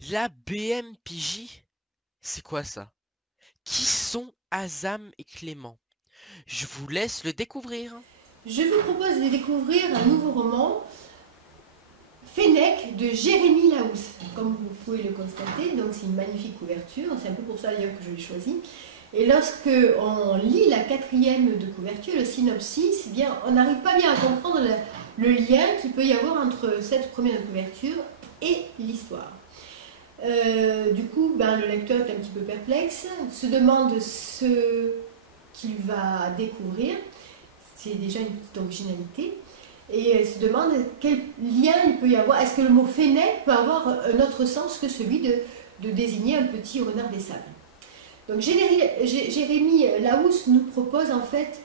La BMPJ? C'est quoi ça? Qui sont Azam et Clément? Je vous laisse le découvrir. Je vous propose de découvrir un nouveau roman, Fennec de Jérémy Laous. Comme vous pouvez le constater, donc c'est une magnifique couverture, c'est un peu pour ça d'ailleurs que je l'ai choisi. Et lorsque on lit la quatrième de couverture, le synopsis, eh bien, on n'arrive pas bien à comprendre le lien qu'il peut y avoir entre cette première couverture et l'histoire. Du coup, le lecteur est un petit peu perplexe, se demande ce qu'il va découvrir. C'est déjà une petite originalité. Et se demande quel lien il peut y avoir. Est-ce que le mot Fennec peut avoir un autre sens que celui de désigner un petit renard des sables? Donc Jérémy Laous nous propose en fait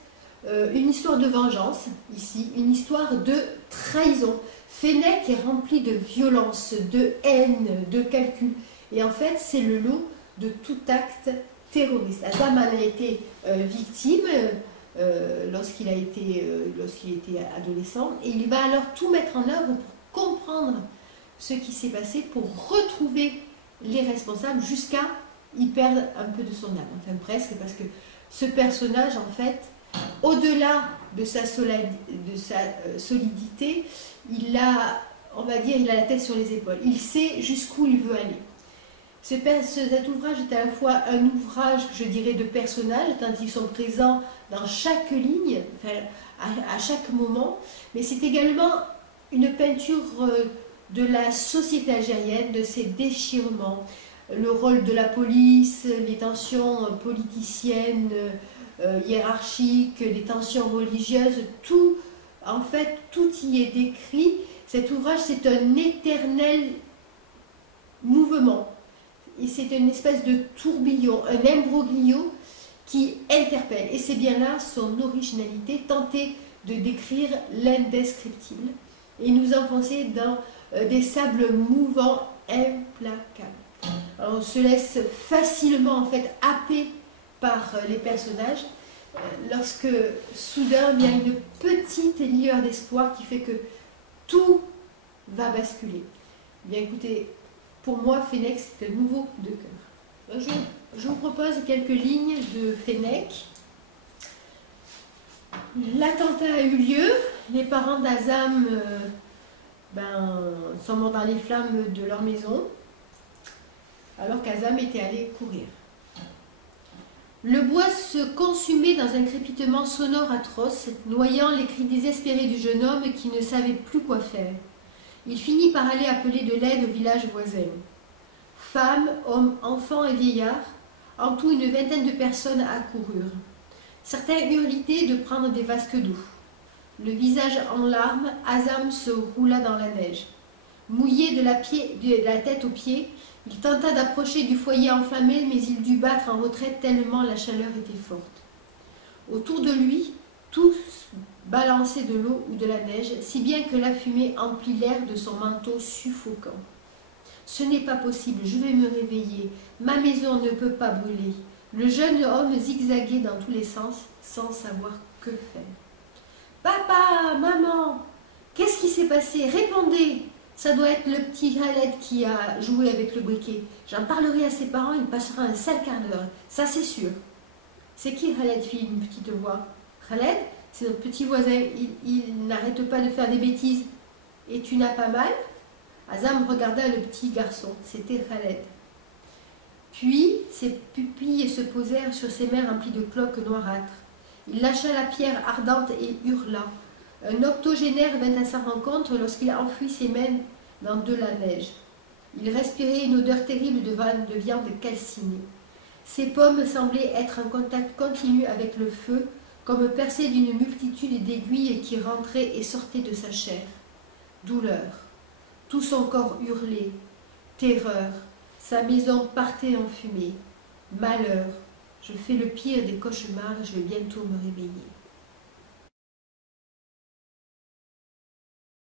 une histoire de vengeance, ici, une histoire de trahison. Fennec est rempli de violence, de haine, de calcul. Et en fait, c'est le lot de tout acte terroriste. Azam en a été victime lorsqu'il était adolescent. Et il va alors tout mettre en œuvre pour comprendre ce qui s'est passé, pour retrouver les responsables jusqu'à y perdre un peu de son âme. Enfin presque, parce que ce personnage, en fait, au-delà de sa solidité, il a, on va dire, il a la tête sur les épaules. Il sait jusqu'où il veut aller. Cet ouvrage est à la fois un ouvrage, je dirais, de personnages, tant ils sont présents dans chaque ligne, enfin, à chaque moment, mais c'est également une peinture de la société algérienne, de ses déchirements, le rôle de la police, les tensions politiciennes, hiérarchiques, les tensions religieuses, tout, en fait, tout y est décrit. Cet ouvrage, c'est un éternel mouvement. C'est une espèce de tourbillon, un imbroglio qui interpelle. Et c'est bien là son originalité, tenter de décrire l'indescriptible et nous enfoncer dans des sables mouvants implacables. Alors, on se laisse facilement en fait happer par les personnages lorsque soudain il y a une petite lueur d'espoir qui fait que tout va basculer. Bien écoutez, pour moi, Fennec, c'est un nouveau coup de cœur. Je vous propose quelques lignes de Fennec. L'attentat a eu lieu. Les parents d'Azam sont morts dans les flammes de leur maison, alors qu'Azam était allé courir. Le bois se consumait dans un crépitement sonore atroce, noyant les cris désespérés du jeune homme qui ne savait plus quoi faire. Il finit par aller appeler de l'aide au village voisin. Femmes, hommes, enfants et vieillards, en tout une vingtaine de personnes accoururent. Certains hurlitaient de prendre des vasques d'eau. Le visage en larmes, Azam se roula dans la neige. Mouillé de la tête aux pieds, il tenta d'approcher du foyer enflammé, mais il dut battre en retraite tellement la chaleur était forte. Autour de lui, tous balançaient de l'eau ou de la neige, si bien que la fumée emplit l'air de son manteau suffocant. Ce n'est pas possible, je vais me réveiller. Ma maison ne peut pas brûler. Le jeune homme zigzaguait dans tous les sens, sans savoir que faire. Papa, maman, qu'est-ce qui s'est passé? Répondez! Ça doit être le petit Khaled qui a joué avec le briquet. J'en parlerai à ses parents, il passera un sale quart d'heure. Ça, c'est sûr. C'est qui Khaled? Fit une petite voix. Khaled, c'est notre petit voisin. Il n'arrête pas de faire des bêtises. Et tu n'as pas mal? Azam regarda le petit garçon. C'était Khaled. Puis, ses pupilles se posèrent sur ses mains remplies de cloques noirâtres. Il lâcha la pierre ardente et hurla. Un octogénaire vint à sa rencontre lorsqu'il enfouit ses mains dans de la neige. Il respirait une odeur terrible de viande calcinée. Ses pommes semblaient être en contact continu avec le feu, comme percées d'une multitude d'aiguilles qui rentraient et sortaient de sa chair. Douleur. Tout son corps hurlait. Terreur. Sa maison partait en fumée. Malheur. Je fais le pire des cauchemars et je vais bientôt me réveiller.